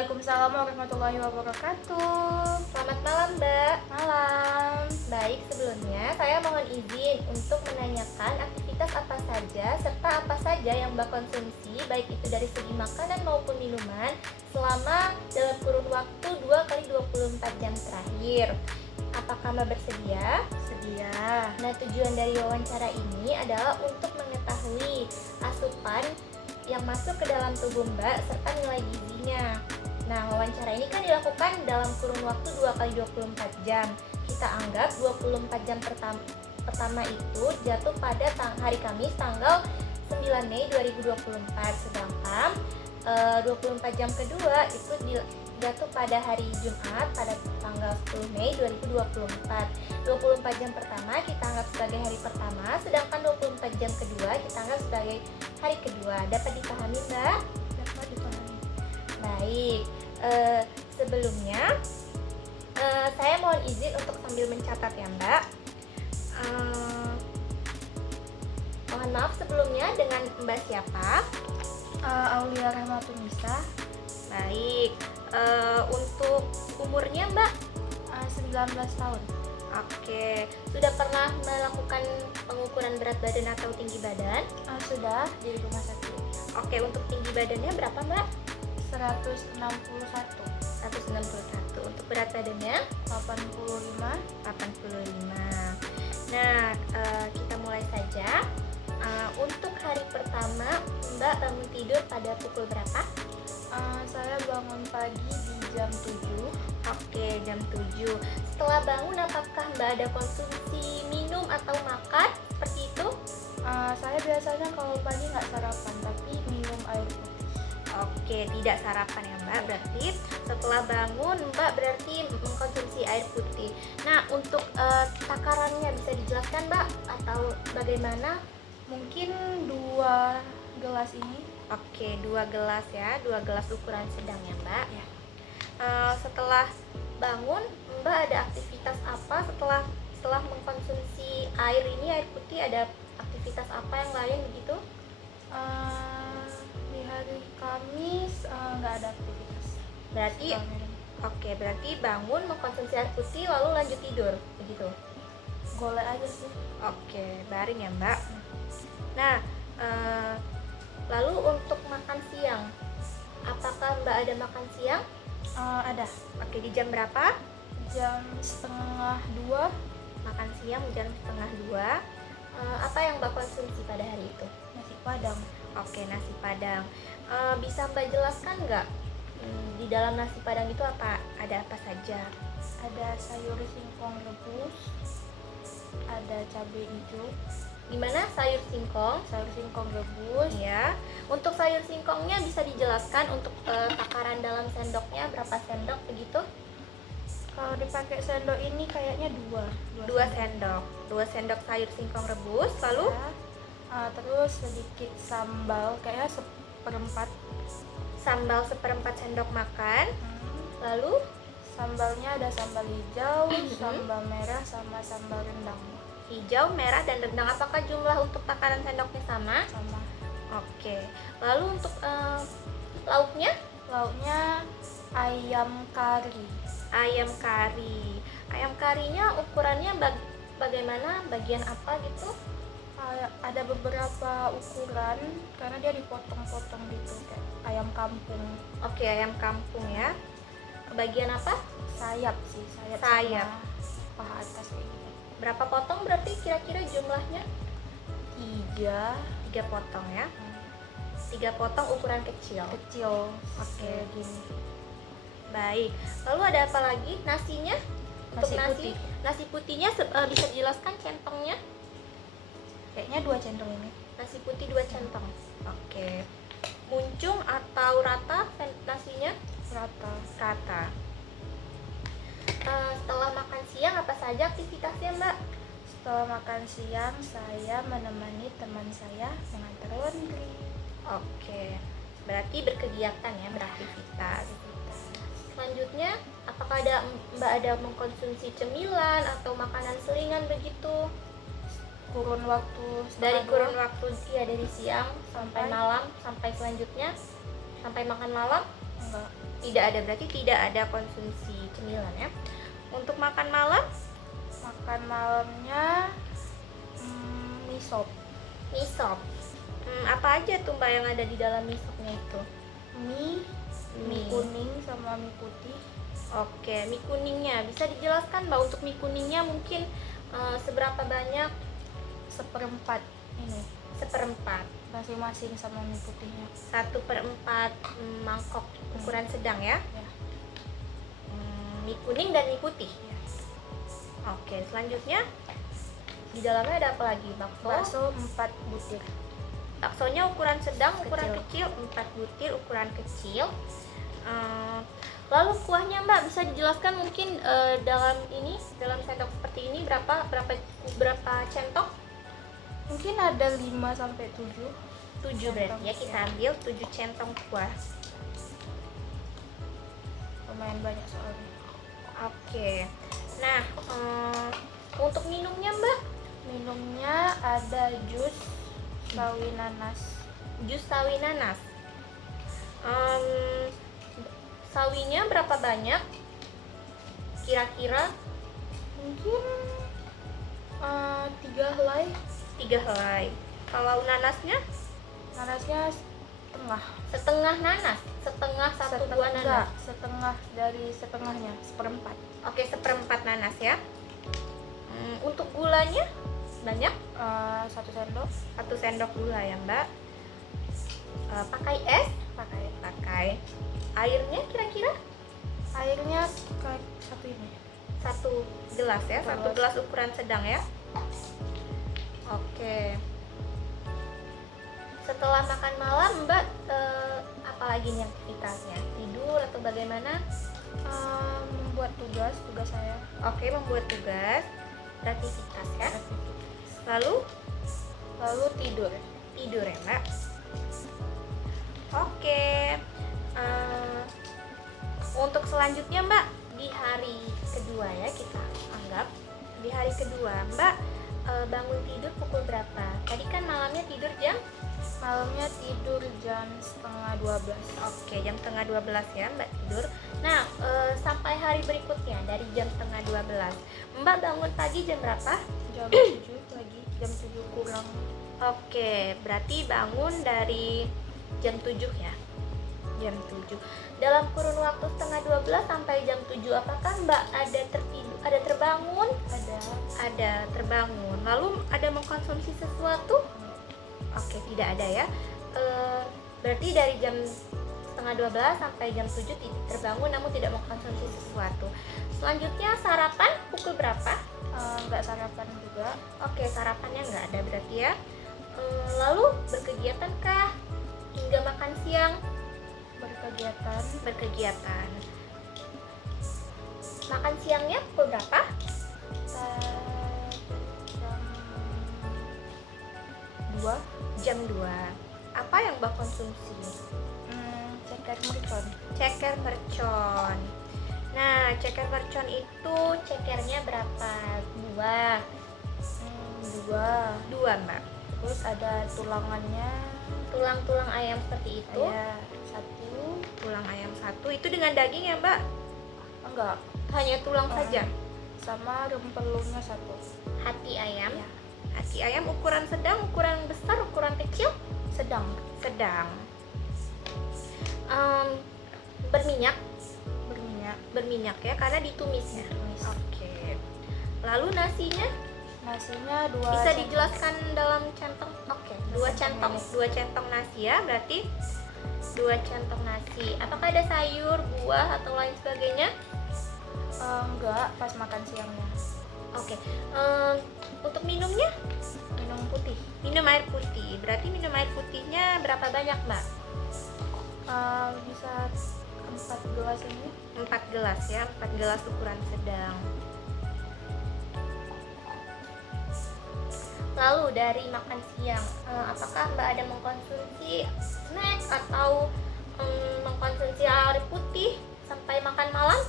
Waalaikumsalam warahmatullahi wabarakatuh. Selamat malam, Mbak. Malam. Baik, sebelumnya saya mohon izin untuk menanyakan aktivitas apa saja serta apa saja yang Mbak konsumsi, baik itu dari segi makanan maupun minuman, selama dalam kurun waktu 2 kali 24 jam terakhir. Apakah Mbak bersedia? Sedia. Nah, tujuan dari wawancara ini adalah untuk mengetahui asupan yang masuk ke dalam tubuh Mbak serta nilai gizinya. Nah, wawancara ini kan dilakukan dalam kurun waktu 2 kali 24 jam. Kita anggap 24 jam pertama itu jatuh pada hari Kamis tanggal 9 Mei 2024. Sedangkan 24 jam kedua itu jatuh pada hari Jumat pada tanggal 10 Mei 2024. 24 jam pertama kita anggap sebagai hari pertama, sedangkan 24 jam kedua kita anggap sebagai hari kedua. Dapat dipahami, Mbak? Dapat dipahami. Baik, sebelumnya saya mohon izin untuk sambil mencatat ya, Mbak. Mohon maaf sebelumnya, dengan Mbak siapa? Aulia Rahmatunisa. Baik, untuk umurnya Mbak? 19 tahun. Oke, sudah pernah melakukan pengukuran berat badan atau tinggi badan? Sudah di rumah sakit. Oke, untuk tinggi badannya berapa Mbak? 161. 161. Untuk berat badannya? 85. 85. Nah, kita mulai saja. Untuk hari pertama, Mbak bangun tidur pada pukul berapa? Saya bangun pagi di jam 7. Oke, jam 7. Setelah bangun, apakah Mbak ada konsumsi minum atau makan seperti itu? Saya biasanya kalau pagi nggak sarapan, tapi minum air putih. Oke, tidak sarapan ya Mbak. Berarti setelah bangun Mbak berarti mengkonsumsi air putih. Nah, untuk takarannya bisa dijelaskan Mbak atau bagaimana? Mungkin 2 gelas ini. Oke, 2 gelas ya, 2 gelas ukuran sedang ya Mbak. Ya. Setelah bangun Mbak ada aktivitas apa setelah mengkonsumsi air ini, air putih, ada aktivitas apa yang lain begitu? Di hari Kamis nggak ada aktivitas. Berarti oke, berarti bangun mengkonsumsi air putih lalu lanjut tidur begitu. Golek aja sih. Oke, baring ya Mbak. Nah, lalu untuk makan siang, apakah Mbak ada makan siang? Ada. Oke, di jam berapa? Jam 1:30. Makan siang jam 1:30. Apa yang Mbak konsumsi pada hari itu? Nasi padang. Oke, nasi padang. Bisa Mbak jelaskan nggak di dalam nasi padang itu ada apa saja? Ada sayur singkong rebus. Ada cabai hijau. Gimana sayur singkong? Sayur singkong rebus. Ya. Untuk sayur singkongnya bisa dijelaskan untuk takaran dalam sendoknya berapa sendok begitu? Kalau dipakai sendok ini kayaknya 2 sendok. 2 sendok sayur singkong rebus, lalu terus sedikit sambal kayaknya 1/4. sambal 1/4 sendok makan. Lalu Sambalnya ada sambal hijau, sambal merah, sama sambal rendang. hijau, merah, dan rendang. Apakah jumlah untuk takaran sendoknya sama? Sama. Oke. Lalu untuk lauknya? Lauknya ayam kari. Ayam kari. Ayam karinya ukurannya bagaimana? Bagian apa gitu? Ada beberapa ukuran karena dia dipotong-potong gitu kayak ayam kampung. Oke, ayam kampung ya. Bagian apa? Sayap sih, sayap. Sayap. Sama paha atas kayak gitu. Berapa potong berarti kira-kira jumlahnya? 3 potong ya. 3 potong ukuran kecil. Oke, gini. Baik. Lalu ada apa lagi? Nasinya? Untuk Nasi putih. Nasi putihnya bisa dijelaskan centongnya? Kayaknya 2 centong ini. Nasi putih 2 centong. Oke. Muncung atau rata nasinya? Rata. Setelah makan siang apa saja aktivitasnya Mbak? Setelah makan siang, saya menemani teman saya mengantar laundry. Oke. Berarti berkegiatan ya, beraktivitas. Selanjutnya, apakah Mbak ada mengkonsumsi cemilan atau makanan selingan begitu? Kurun waktu Dari kurun setengah waktu ya, dari siang sampai malam, sampai selanjutnya sampai makan malam? Enggak. Tidak ada, berarti tidak ada konsumsi cemilan ya. Untuk makan malam, Makan malamnya mie sop. mie sop. Apa aja tuh Mbak yang ada di dalam mie sopnya itu? Mie Mie. kuning sama mie putih. Oke, mie kuningnya bisa dijelaskan Mbak, untuk mie kuningnya mungkin seberapa banyak? Seperempat ini Seperempat. masing-masing sama mie putihnya. 1/4 mangkok ukuran sedang ya. Ya. Mie kuning dan mie putih. Ya. Oke, selanjutnya di dalamnya ada apa lagi? Bakso 4 butir. Baksonya ukuran sedang, ukuran Kecil. kecil, 4 butir ukuran kecil. Lalu kuahnya Mbak bisa dijelaskan mungkin dalam sendok seperti ini berapa centok? Mungkin ada 5 sampai 7. 7 berarti ya, kita ambil 7 centong kuah. Lumayan banyak soalnya. Oke. Nah, untuk minumnya Mbak, Minumnya ada jus sawi nanas. jus sawi nanas. Sawinya berapa banyak? Kira-kira Mungkin 3 helai. 3 helai. Kalau nanasnya Nanasnya setengah. setengah nanas, setengah satu buah Enggak, nanas. setengah dari setengahnya, seperempat. Oke, seperempat nanas ya. Untuk gulanya banyak, 1 sendok 1 sendok gula ya Mbak. Pakai es, pakai airnya kira-kira airnya kayak satu ini. 1 gelas ya, 1 Gelas. gelas ukuran sedang ya. Oke. Setelah makan malam Mbak, apalagi nih aktivitasnya? Tidur atau bagaimana? Membuat tugas saya. Oke, membuat tugas, beraktivitas ya. Lalu Tidur. tidur ya Mbak. Oke. Untuk selanjutnya Mbak, di hari kedua ya, kita anggap di hari kedua Mbak bangun tidur pukul berapa? Tadi kan malamnya tidur jam. Malamnya tidur jam setengah 12. Oke, jam setengah 12 ya Mbak tidur. Nah, sampai hari berikutnya dari jam setengah 12 Mbak bangun pagi jam berapa? Jam 7 lagi, jam 7 kurang. Oke, berarti bangun dari jam 7 ya. Jam 7. Dalam kurun waktu setengah 12 sampai jam 7 apakah Mbak ada terbangun? Ada terbangun. Lalu ada mengkonsumsi sesuatu? Oke, tidak ada ya. Berarti dari jam setengah 12 sampai jam 7 terbangun namun tidak mengkonsumsi sesuatu. Selanjutnya sarapan pukul berapa? Nggak sarapan juga. Oke, sarapannya nggak ada berarti ya. Lalu berkegiatan kah? Hingga makan siang? Berkegiatan. Makan siangnya pukul berapa? Jam 2. Jam 2. Apa yang Mbak konsumsi? Ceker mercon. Ceker mercon. Nah, ceker mercon itu cekernya berapa? 2. 2 Mbak. Terus ada tulangannya. Tulang-tulang ayam seperti itu. Ada 1. Tulang ayam 1. Itu dengan daging ya Mbak? Enggak. Hanya tulang saja. Sama rempelungnya 1. Hati ayam. Ya. Hati ayam ukuran sedang, ukuran besar, ukuran kecil? Sedang. Berminyak Berminyak. ya karena ditumis ya. Ditumis. Oke. Lalu nasinya Nasinya 2. bisa dijelaskan dalam centong? Oke, 2 centong, Ini. 2 centong nasi ya, berarti 2 centong nasi. Apakah ada sayur, buah atau lain sebagainya? Enggak, pas makan siangnya. Oke. Untuk minumnya? Minum putih. Minum air putih. Berarti minum air putihnya berapa banyak, Mbak? Bisa 4 gelas ini. 4 gelas ya, 4 gelas ukuran sedang. Lalu dari makan siang, apakah Mbak ada mengkonsumsi snack atau mengkonsumsi air putih sampai makan malam?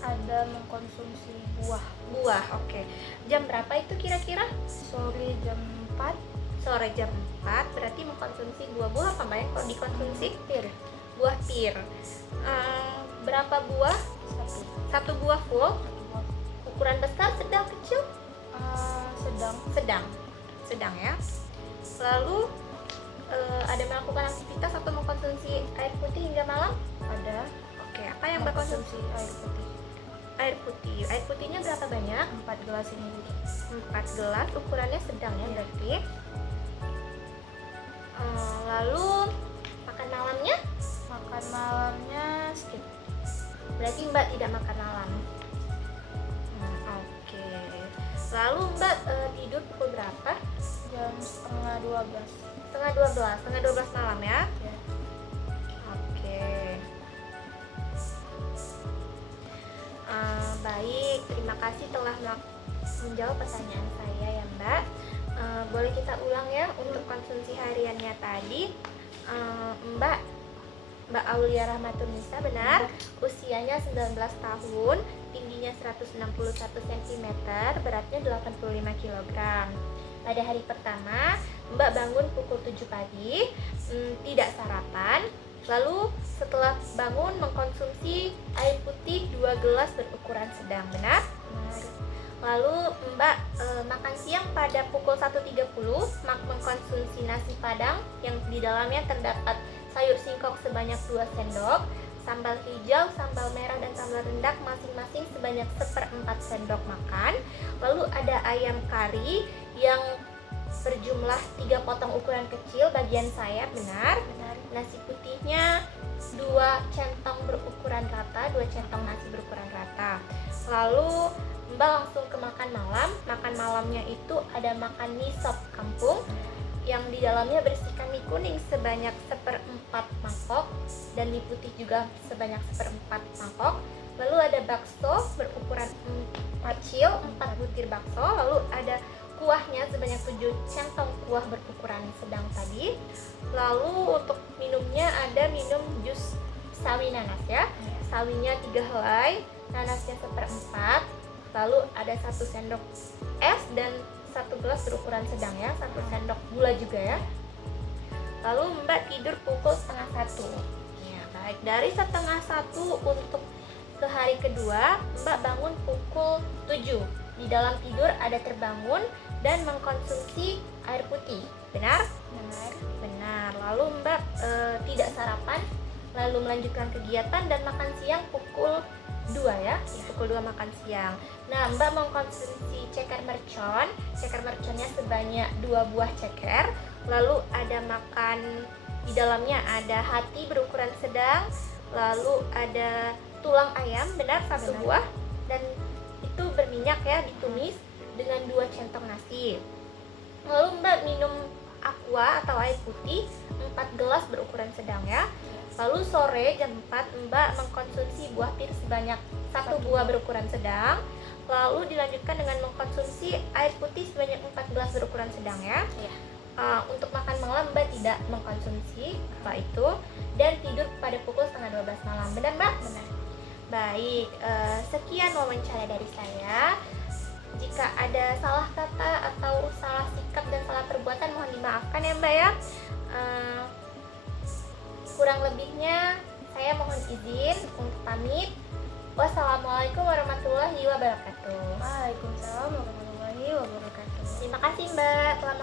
Ada mengkonsumsi buah. Buah, oke. Jam berapa itu kira-kira? Sore jam 4. Sore jam 4, berarti mengkonsumsi buah-buah apa Mbak yang kalau dikonsumsi? Pir. buah pir. Berapa buah? Satu. Satu buah full. Satu buah. Ukuran besar, sedang, kecil? Sedang. Sedang ya. Lalu ada melakukan aktivitas atau mengkonsumsi air putih hingga malam? Ada. Oke, apa yang berkonsumsi? Konsumsi air putih. Air putih. Air putihnya berapa banyak? 4 gelas ini. 4 gelas, ukurannya sedang ya berarti. Lalu makan malamnya? Makan malamnya skip. Berarti Mbak tidak makan malam. Oke. Lalu Mbak tidur pukul berapa? Jam setengah 12. Setengah 12 malam ya? Ya. Oke. Baik, terima kasih telah menjawab pertanyaan saya ya Mbak. Boleh kita ulang ya untuk konsumsi hariannya tadi. Mbak Aulia Rahmatulnisa, benar? Usianya 19 tahun, tingginya 161 cm, beratnya 85 kg. Pada hari pertama, Mbak bangun pukul 7 pagi, tidak sarapan. Lalu setelah bangun mengkonsumsi air putih 2 gelas berukuran sedang, benar? Lalu Mbak makan siang pada pukul 1.30, mengkonsumsi nasi padang yang di dalamnya terdapat sayur singkong sebanyak 2 sendok, sambal hijau, sambal merah, dan sambal rendak masing-masing sebanyak 1/4 sendok makan. Lalu ada ayam kari yang berjumlah 3 potong ukuran kecil bagian sayap, benar? Nasi putihnya 2 centong berukuran rata, 2 centong nasi berukuran rata. Lalu Mbak langsung ke makan malam. Makan malamnya itu ada makan mie sop kampung yang di dalamnya berisikan mie kuning sebanyak 1/4 mangkok dan mie putih juga sebanyak 1/4 mangkok. Lalu ada bakso berukuran kecil, 4 butir bakso. Lalu ada kuahnya sebanyak 7 centong kuah berukuran sedang tadi. Lalu untuk minumnya ada minum jus sawi nanas ya. Sawinya 3 helai, nanasnya 1/4. Lalu ada 1 sendok es dan 1 gelas berukuran sedang ya, 1 sendok gula juga ya. Lalu Mbak tidur pukul 12:30. Ya, baik. Dari 12:30 untuk ke hari kedua, Mbak bangun pukul 7. Di dalam tidur ada terbangun dan mengkonsumsi air putih. Benar? Benar. Lalu Mbak tidak sarapan, lalu melanjutkan kegiatan dan makan siang pukul 2 ya, pukul 2 makan siang. Nah, Mbak mengkonsumsi ceker mercon. Ceker merconnya sebanyak 2 buah ceker. Lalu ada makan di dalamnya ada hati berukuran sedang. Lalu ada tulang ayam, benar, 1 buah. Dan itu berminyak ya, ditumis dengan 2 centong nasi. Lalu Mbak minum aqua atau air putih 4 gelas berukuran sedang ya. Lalu sore jam 4 Mbak mengkonsumsi buah pir sebanyak 1 buah berukuran sedang. Lalu dilanjutkan dengan mengkonsumsi air putih sebanyak 4 gelas berukuran sedang ya. Untuk makan malam Mbak tidak mengkonsumsi apa itu dan tidur pada pukul 11:30 malam. Benar Mbak? Benar. Baik, sekian wawancara dari saya. Jika ada salah kata atau salah sikap dan salah perbuatan mohon dimaafkan ya Mbak ya. Kurang lebihnya saya mohon izin untuk pamit. Wassalamualaikum warahmatullahi wabarakatuh. Waalaikumsalam warahmatullahi wabarakatuh. Terima kasih Mbak telah